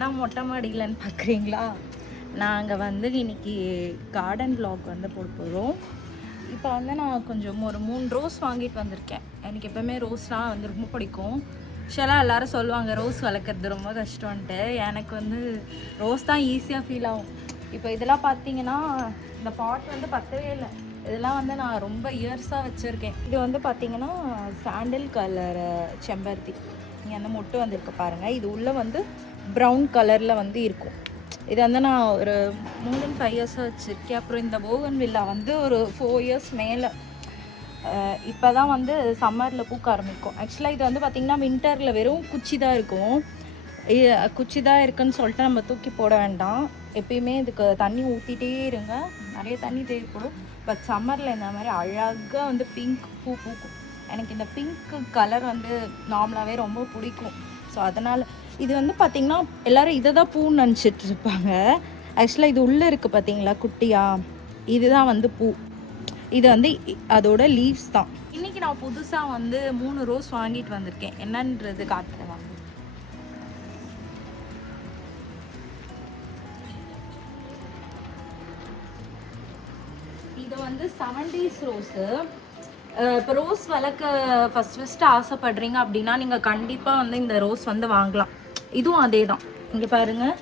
ஏன்னா மொட்டை மாடியிலன்னு பார்க்குறீங்களா? நாங்கள் வந்து இன்னைக்கு கார்டன் விளாக் வந்து போட போகிறோம். இப்போ வந்து நான் கொஞ்சம் ஒரு 3 ரோஸ் வாங்கிட்டு வந்திருக்கேன். எனக்கு எப்போவுமே ரோஸ்லாம் வந்து ரொம்ப பிடிக்கும். ஆக்சுவலாக எல்லோரும் சொல்லுவாங்க ரோஸ் வளர்க்குறது ரொம்ப கஷ்டம்ன்ட்டு. எனக்கு வந்து ரோஸ் தான் ஈஸியாக ஃபீல் ஆகும். இப்போ இதெல்லாம் பார்த்தீங்கன்னா இந்த பாட் வந்து பத்தவே இல்லை. இதெல்லாம் வந்து நான் ரொம்ப இயர்ஸாக வச்சுருக்கேன். இது வந்து பார்த்தீங்கன்னா சாண்டில் கலர் செம்பருத்தி. இங்கே அந்த மொட்டு வந்திருக்கு பாருங்கள். இது உள்ளே வந்து ப்ரௌன் கலரில் வந்து இருக்கும். இது வந்து நான் ஒரு 5 இயர்ஸாக வச்சுருக்கேன். அப்புறம் இந்த போகன்வில்லா வந்து ஒரு 4 இயர்ஸ் மேலே. இப்போ தான் வந்து சம்மரில் பூக்க ஆரம்பிக்கும். ஆக்சுவலாக இது வந்து பார்த்திங்கன்னா வின்டரில் வெறும் குச்சி தான் இருக்கும். குச்சி தான் இருக்குன்னு சொல்லிட்டு நம்ம தூக்கி போட வேண்டாம். எப்பயுமே இதுக்கு தண்ணி ஊற்றிட்டே இருங்க. நிறைய தண்ணி தேவைப்படும். பட் சம்மரில் இந்த மாதிரி அழகாக வந்து பிங்க் பூ பூக்கும். எனக்கு இந்த பிங்க் கலர் வந்து நார்மலாகவே ரொம்ப பிடிக்கும். ஸோ அதனால் இது வந்து பார்த்திங்கன்னா எல்லோரும் இதை தான் பூன்னு நினச்சிட்டு இருப்பாங்க. ஆக்சுவலாக இது உள்ளே இருக்குது பார்த்தீங்களா குட்டியாக, இதுதான் வந்து பூ. இது வந்து அதோட லீவ்ஸ் தான். இன்றைக்கி நான் புதுசாக வந்து 3 ரோஸ் வாங்கிட்டு வந்திருக்கேன். என்னன்றது காட்டுறேன் வாங்க. இது வந்து 70s ரோஸு. இப்போ ரோஸ் வளர்க்க ஃபஸ்ட்டு ஆசைப்படுறீங்க அப்படின்னா நீங்கள் கண்டிப்பாக வந்து இந்த ரோஸ் வந்து வாங்கலாம். இதுவும் அதே தான். இங்கே பாருங்கள்,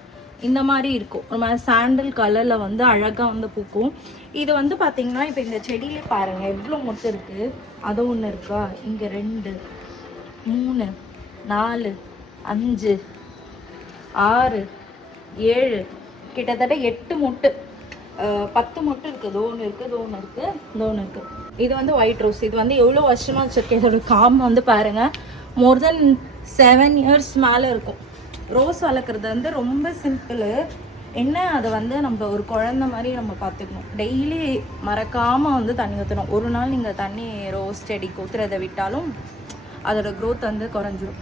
இந்த மாதிரி இருக்கும். ஒரு மாதிரி சாண்டல் கலரில் வந்து அழகாக வந்து பூக்கும். இது வந்து பார்த்திங்கன்னா இப்போ இந்த செடியிலே பாருங்கள் எவ்வளோ மொட்டு இருக்குது. அது ஒன்று இருக்கா, இங்கே 2 3 4 5 6 7 கிட்டத்தட்ட 8 மொட்டு, 10 மொட்டு இருக்குது. தோணு இருக்குது, தோணு இருக்குது, தோணு இருக்குது. இது வந்து ஒயிட் ரோஸ். இது வந்து எவ்வளோ வருஷமாக வச்சுருக்கேன். இதோட காம்பு வந்து பாருங்கள் மோர் தென் 7 இயர்ஸ் மேலே இருக்கும். ரோஸ் வளர்க்குறது வந்து ரொம்ப சிம்பிள். என்ன, அதை வந்து நம்ம ஒரு குழந்த மாதிரி நம்ம பார்த்துக்கணும். டெய்லி மறக்காமல் வந்து தண்ணி ஊற்றணும். ஒரு நாள் நீங்கள் தண்ணி ரோஸ் செடிக்கு ஊற்றுறதை விட்டாலும் அதோட க்ரோத் வந்து குறைஞ்சிரும்.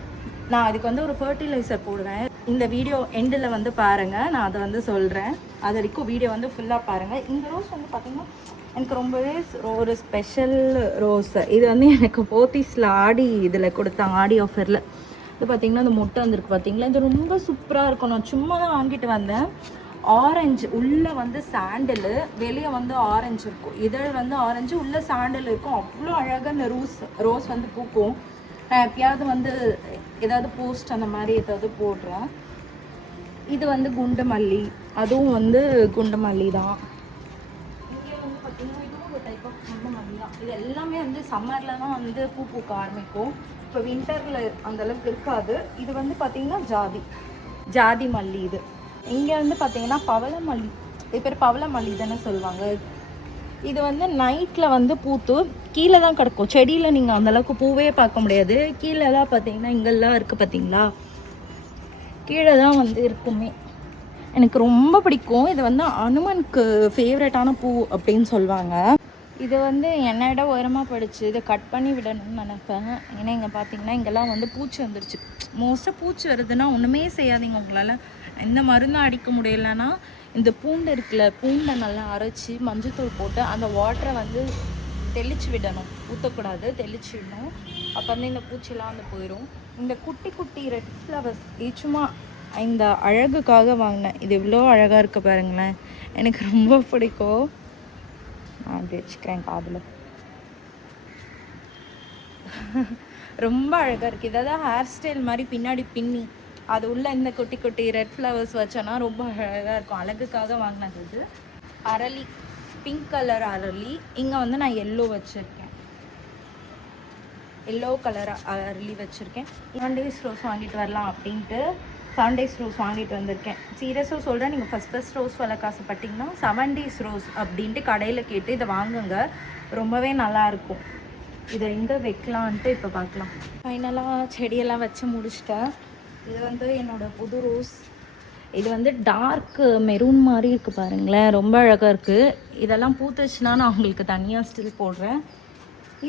நான் அதுக்கு வந்து ஒரு ஃபர்டிலைசர் போடுவேன். இந்த வீடியோ எண்டில் வந்து பாருங்கள், நான் அதை வந்து சொல்கிறேன். அது வரைக்கும் வீடியோ வந்து ஃபுல்லாக பாருங்கள். இந்த ரோஸ் வந்து பார்த்திங்கன்னா எனக்கு ரொம்பவே ஒரு ஸ்பெஷல் ரோஸ். இது வந்து எனக்கு போத்தீஸில் ஆடி இதில் கொடுத்தாங்க, ஆடி ஆஃபரில். இது பார்த்திங்கன்னா இந்த மொட்டை வந்திருக்கு பார்த்திங்களா. இது ரொம்ப சூப்பராக இருக்கும். நான் சும்மா தான் வாங்கிட்டு வந்தேன். ஆரஞ்சு உள்ளே வந்து சாண்டலு, வெளியே வந்து ஆரஞ்சு இருக்கும். இதழ் வந்து ஆரஞ்சு, உள்ளே சாண்டல் இருக்கும். அவ்வளோ அழகாக இந்த ரோஸ் வந்து பூக்கும். நான் எப்பயாவது வந்து ஏதாவது போஸ்ட் அந்த மாதிரி ஏதாவது போடுறேன். இது வந்து குண்டு மல்லி, அதுவும் வந்து குண்டு மல்லி தான். இங்கே வந்து பார்த்திங்கன்னா இதுவும் ஒரு டைப் ஆஃப் குண்டு மல்லி தான். இது எல்லாமே வந்து சம்மரில் தான் வந்து பூ பூக்க ஆரம்பிக்கும். இப்போ வின்டரில் அந்தளவுக்கு இருக்காது. இது வந்து பார்த்திங்கன்னா ஜாதி மல்லி. இது இங்கே வந்து பார்த்திங்கன்னா பவள மல்லி. இது பேர் பவள மல்லி தானே சொல்லுவாங்க. இது வந்து நைட்டில் வந்து பூத்து கீழே தான் கிடக்கும். செடியில் நீங்கள் அந்தளவுக்கு பூவே பார்க்க முடியாது. கீழே தான் பார்த்திங்கன்னா இங்கெல்லாம் இருக்குது பார்த்திங்களா, கீழே தான் வந்து இருக்குமே. எனக்கு ரொம்ப பிடிக்கும். இது வந்து அனுமனுக்கு ஃபேவரட்டான பூ அப்படின்னு சொல்லுவாங்க. இது வந்து என்னை விட உயரமாக படிச்சு இதை கட் பண்ணி விடணும்னு நினைப்பேன். ஏன்னா இங்கே பார்த்தீங்கன்னா இங்கெல்லாம் வந்து பூச்சி வந்துருச்சு. மோஸ்ட்டாக பூச்சி வருதுன்னா ஒன்றுமே செய்யாதீங்க. உங்களால் எந்த மருந்தும் அடிக்க முடியலைன்னா இந்த பூண்டு இருக்குல்ல, பூண்டை நல்லா அரைச்சி மஞ்சத்தூள் போட்டு அந்த வாட்டரை வந்து தெளித்து விடணும். ஊற்றக்கூடாது, தெளித்து விடணும். அப்போ வந்து இந்த பூச்சிலாம் வந்து போயிடும். இந்த குட்டி குட்டி ரெட் ஃப்ளவர்ஸ் சும்மா இந்த அழகுக்காக வாங்கினேன். இது இவ்வளோ அழகாக இருக்க பாருங்களேன், எனக்கு ரொம்ப பிடிக்கும். நான் அப்படி வச்சுக்கிறேன் காதில். ரொம்ப அழகாக இருக்குது. இதை தான் ஹேர் ஸ்டைல் மாதிரி பின்னாடி பின்னி அது உள்ள இந்த குட்டி குட்டி ரெட் ஃப்ளவர்ஸ் வச்சோன்னா ரொம்ப அழகாக இருக்கும். அழகுக்காக வாங்கினது. இது அரளி, பிங்க் கலர் அரளி. இங்கே வந்து நான் எல்லோ வச்சுருக்கேன், எல்லோ கலர் அரளி வச்சுருக்கேன். 7 days ரோஸ் வாங்கிட்டு வரலாம் அப்படின்ட்டு 7 days ரோஸ் வாங்கிட்டு வந்திருக்கேன். சீரியஸாக சொல்கிறேன், நீங்கள் ஃபஸ்ட் ரோஸ் வளர்க்க ஆசைப்பட்டிங்கன்னா 7 days ரோஸ் அப்படின்ட்டு கடையில் கேட்டு இதை வாங்குங்க. ரொம்பவே நல்லாயிருக்கும். இதை எங்கே வைக்கலான்ட்டு இப்போ பார்க்கலாம். ஃபைனலாக செடியெல்லாம் வச்சு முடிச்சிட்டேன். இது வந்து என்னோடய புது ரோஸ். இது வந்து டார்க் மெரூன் மாதிரி இருக்குது பாருங்களேன், ரொம்ப அழகாக இருக்குது. இதெல்லாம் பூத்துச்சுன்னா நான் உங்களுக்கு தனியாக ஸ்டில் போடுறேன்.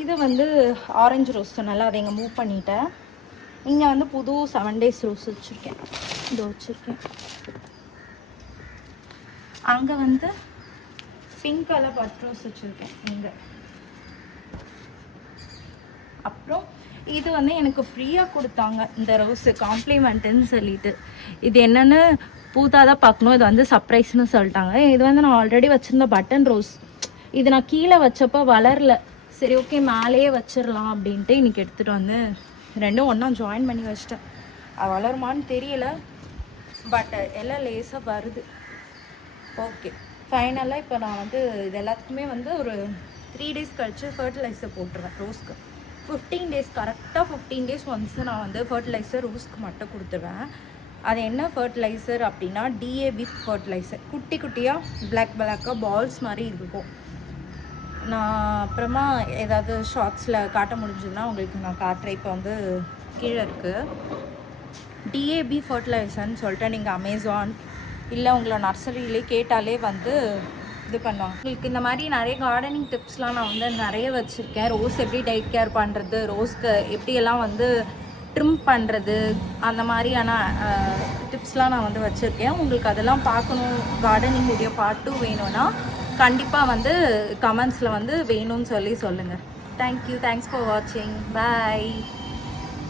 இது வந்து ஆரஞ்சு ரோஸ் சொன்னால அதை இங்கே மூவ் பண்ணிட்டேன். இங்கே வந்து புது 7 days ரோஸ் வச்சுருக்கேன். இது வச்சுருக்கேன். அங்கே வந்து பிங்க் கலர் பட் ரோஸ் வச்சுருக்கேன் இங்கே. அப்புறம் இது வந்து எனக்கு ஃப்ரீயாக கொடுத்தாங்க இந்த ரோஸு காம்ப்ளிமெண்ட்டுன்னு சொல்லிட்டு. இது என்னென்னு பூத்தாதான் பார்க்கணும், இது வந்து சர்ப்ரைஸ்னு சொல்லிட்டாங்க. இது வந்து நான் ஆல்ரெடி வச்சுருந்த பட்டன் ரோஸ், இது நான் கீழே வச்சப்போ வளரல. சரி ஓகே மேலேயே வச்சிடலாம் அப்படின்ட்டு இன்றைக்கி எடுத்துகிட்டு வந்து ரெண்டும் ஒன்றா ஜாயின் பண்ணி வச்சிட்டேன். அது வளருமான்னு தெரியல, பட் எல்லாம் லேசாக வருது. ஓகே ஃபைனலாக இப்போ நான் வந்து இது எல்லாத்துக்குமே வந்து ஒரு 3 days கழிச்சு ஃபர்டிலைசர் போட்டுருவேன் ரோஸ்க்கு. 15 days கரெக்டாக 15 days ஒன்ஸ் நான் வந்து ஃபர்டிலைசர் ரோஸ்க்கு மட்டும் கொடுத்துருவேன். அது என்ன ஃபர்டிலைசர் அப்படின்னா டிஏபி ஃபர்டிலைசர். குட்டி குட்டியாக பிளாக்காக பால்ஸ் மாதிரி இருக்கும். நான் அப்புறமா ஏதாவது ஷார்ட்ஸில் காட்ட முடிஞ்சதுன்னா உங்களுக்கு நான் காட்டுறேன். இப்போ வந்து கீழே இருக்குது டிஏபி ஃபர்டிலைசர்னு சொல்லிட்டு நீங்கள் அமேசான் இல்லை உங்களை நர்சரியிலே கேட்டாலே வந்து இது பண்ணுவாங்க. உங்களுக்கு இந்த மாதிரி நிறைய கார்டனிங் டிப்ஸ்லாம் நான் வந்து நிறைய வச்சுருக்கேன். ரோஸ் எப்படி டேக் கேர் பண்ணுறது, ரோஸ்க்கு எப்படியெல்லாம் வந்து ட்ரிம் பண்ணுறது, அந்த மாதிரியான டிப்ஸ்லாம் நான் வந்து வச்சுருக்கேன். உங்களுக்கு அதெல்லாம் பார்க்கணும், கார்டனிங் வீடியோ பார்ட் 2 வேணும்னா கண்டிப்பாக வந்து கமெண்ட்ஸில் வந்து வேணும்னு சொல்லுங்கள். தேங்க்யூ, தேங்க்ஸ் ஃபார் வாட்சிங், பாய்.